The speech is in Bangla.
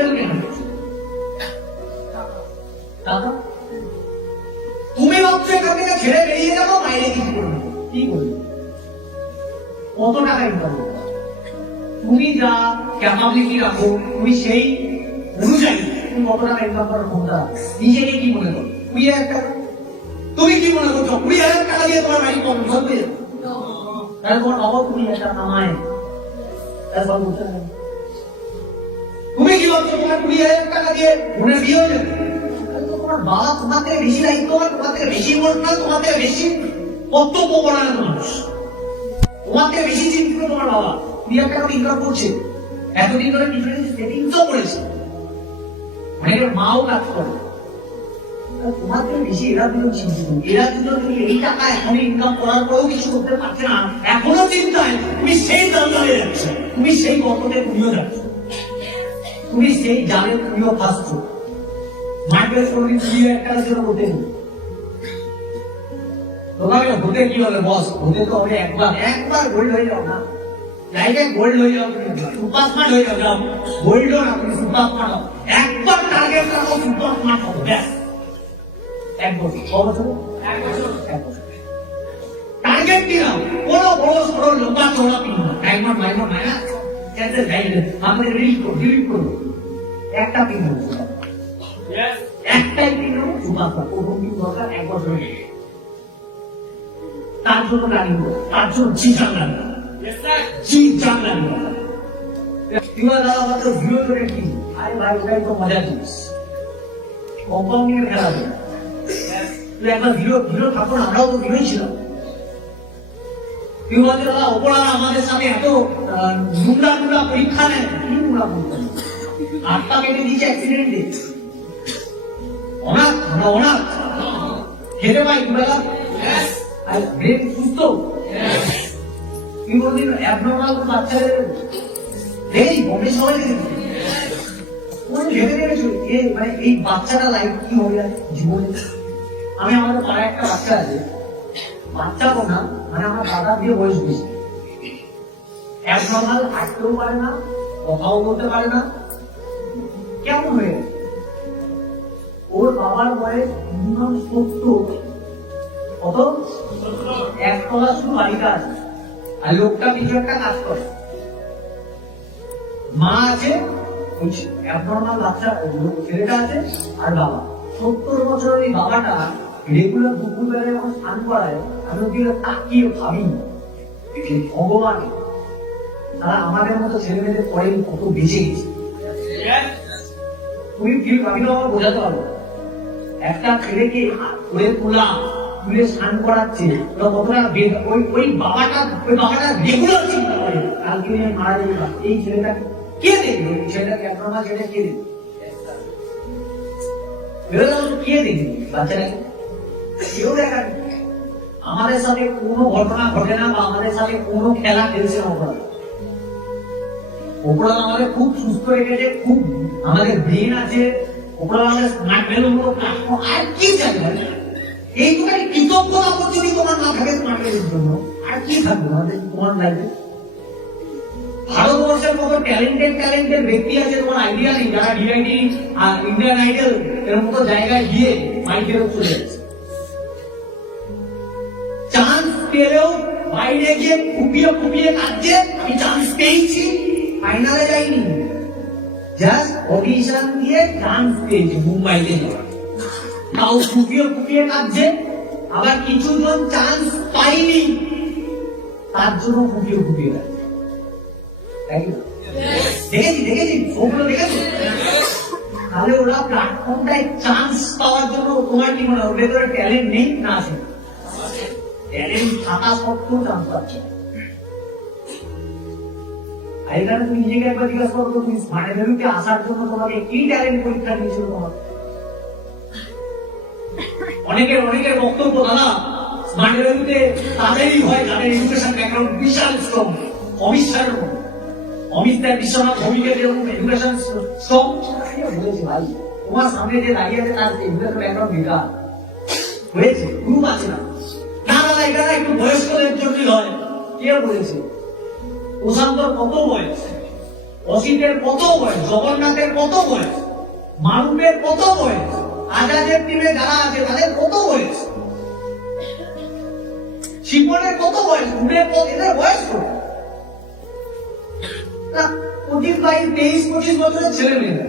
ট্রাভেল কেন? তুমি ভাবছো এখান থেকে ছেড়ে বেরিয়ে যাবো, বাইরে কিছু করবে, কি করবে? কত টাকা ইনকাম করবে? তুমি যা ক্যাপাবিলিটি রাখো, তুমি সেই অনুযায়ী তুমি কত টাকা ইনকাম করার ক্ষমতা নিজেকে কি মনে করো? 20,000 টাকা। তুমি কি মনে করছো 20,000 টাকা দিয়ে তোমার বাড়ি কম চলবে? তাহলে তোমার বাবা 20,000 টাকা কামায়, তুমি কি ভাবছো তোমার 20,000 টাকা দিয়ে বোনের বিয়ে হয়ে যাবে? তোমার বাবা তোমার থেকে বেশি দায়িত্ব, তোমার থেকে বেশি ইমোশনাল, তোমার থেকে বেশি কর্তব্য পরায়ণ মানুষ, তোমার থেকে বেশি চিন্তিত তোমার বাবা। 20,000 টাকা ইনকাম করছে, এতদিন ধরে ডিফারেন্স সেটিংসও করেছে, অনেকের মাও কাজ করে, তোমার থেকে বেশি এরা দুজন চিন্তিত। এরা দুজন তুমি এই টাকা এখন ইনকাম করার পরেও কিছু করতে পারছে না, এখনো চিন্তায় তুমি সেই দাঁড়িয়ে যাচ্ছ, তুমি সেই গর্তে তুমিও যাচ্ছ, তুমি সেই জালে তুমিও ফাঁসছো। মাইকেল কোনদিন 20,000 টাকা জন্য হতে নেই, তোমাকে হতে কি হবে বস? হতে তো হবে একবার গোল্ড হয়ে যাও না, জায়গায় গোল্ড হয়ে যাও, সুপার স্মার্ট হয়ে যাও, গোল্ডও না তুমি সুপার স্মার্ট হও, একবার টার্গেট রাখো, সুপার স্মার্ট হবে, ব্যাস। 1 বছর, 6 বছর, 1 বছর, 1 বছর টার্গেট কি নাও, কোনো বড় সড়ো লম্বা চওড়া পিন না, ডায়মন্ড মাইনাস ক্যান্সেল গাইডেন্স আমাদের ডিলিট করবো, একটা পিন নেবো, একটাই পিন নেবো, সুপার স্মার্ট। প্রথম পিন দরকার 1 বছর, তার জন্য লাগবে, তার জন্য জি জানলাম, জি জানলাম। তুই দাদা মাত্র ভিডিও করে কি? আরে ভাই ওটাই তো মজার জিনিস, কম্পাউন্ডিং এর খেলা হবে। তুই একবার ভিডিও থাকো না, আমরাও তো ভিডিওই ছিলাম। তুই বলতে দাদা অপরাধ আমাদের সাথে এত নোংরা পরীক্ষা নেয়, কি নোংরা পরীক্ষা? 8টা কেটে দিয়েছে অ্যাক্সিডেন্টে, অনাথ, আমরা অনাথ, খেতে পাই দাদা, আর ব্রেন সুস্থ। তুই বলবি অ্যাবনর্মাল বাচ্চাদের এই বম্বে সবাই মানে এই বাচ্চাটা লাইফ কি হবে জীবনে। আমি আমাদের পাড়ায় একটা বাচ্চা আছে, বাচ্চা না মানে আমার দাদা দিয়ে বয়স বেশি, অ্যাবনর্মাল, হাঁটতেও পারে না, কথাও বলতে পারে না, কেমন হয়ে গেছে? ওর বাবার বয়স মিনিমাম 70, কত 1 তলা শুধু বাড়িটা আছে, আর লোকটা কিছু একটা কাজ করে, মা আছে, অ্যাবনর্মাল বাচ্চা ছেলেটা আছে, আর বাবা 70 বছর। ওই বাবাটা রেগুলার দুপুরবেলায় যখন স্নান করায়, আমি ওকে তাকিয়ে ভাবি ভগবান তারা আমাদের মতো ছেলে মেয়েদের পরে কত বেঁচে গেছে। তুমি ফিল ভাবি না, বোঝাতে পারবো একটা ছেলেকে তুলে তুলে স্নান করাচ্ছে, কতটা ওই বাবাটা রেগুলার চিন্তা করে কালকে মারা যাবে, এই ছেলেটা কে দেখবে, ছেলেটাকে আপনার ছেলে কে দেখবে, কে দেখবে বাচ্চাটাকে? কেউ দেখা। আমাদের সাথে কোনো ঘটনা ঘটে না, বা আমাদের সাথে কোনো খেলা খেলছে না, ওপরা আমাদের খুব সুস্থ রেখেছে, খুব আমাদের ব্রেন আছে, ওপরা আমাদের স্মার্ট ভ্যালুগুলো প্ল্যাটফর্ম, আর কি চাইবে? এইটুখানি কৃতজ্ঞতা যদি তোমার না থাকে স্মার্ট ভ্যালুর জন্য, আর কি থাকবে আমাদের তোমার লাইফে? ভারতবর্ষের মতো ট্যালেন্টেড ব্যক্তি আছে তোমার আইডিয়া নেই, যারা ডিআইডি আর ইন্ডিয়ান আইডল এর মতো জায়গায় গিয়ে মাইকেও চলে যাচ্ছে, চান্স পেলেও বাইরে গিয়ে কুপিয়ে কাঁদছে, আমি চান্স পেয়েছি, ফাইনালে যাইনি, জাস্ট অডিশন দিয়ে চান্স পেয়েছি মুম্বাইতে যাওয়ার, তাও কুপিয়ে কাঁদছে। আবার কিছু জন চান্স পাইনি, তার জন্য কুপিয়ে কাঁদছে। দেখেছি ওগুলো দেখেছি। তাহলে ওরা প্ল্যাটফর্মটায় চান্স পাওয়ার জন্য তোমার কি মনে হয় ওদের করে ট্যালেন্ট নেই না আছে? ট্যালেন্ট থাকা সত্ত্বেও চান্স পাচ্ছে। আর এখানে তুমি নিজেকে একবার জিজ্ঞাসা করো, তুমি স্মার্ট ভ্যালুতে আসার জন্য তোমাকে কি ট্যালেন্ট পরীক্ষা দিয়েছিল তোমার? অনেকের বক্তব্য দাদা স্মার্ট ভ্যালুতে তাদেরই হয় যাদের এডুকেশন ব্যাকগ্রাউন্ড বিশাল স্ট্রং, অবিশ্বাসের মতো। অমিতাভ বিশ্বনাথ ভূমিকা যেরকম এডুকেশন স্ট্রং, বলেছে ভাই তোমার সামনে যে দাঁড়িয়ে আছে তার এডুকেশন ব্যাকগ্রাউন্ড বেকার হয়েছে, গ্রুপ আছে না দাদা, এটা একটু বয়স্কদের জন্যই হয়। কে বলেছে? প্রশান্তর কত বয়স, অসিতের কত বয়স, জগন্নাথের কত বয়স, মারুফের কত বয়স, আজাদের টিমে যারা আছে তাদের কত বয়স, শিবনের কত বয়স, গুণের কত, এদের বয়স কত? না, 25, 23, 25 বছরের ছেলে মেয়ে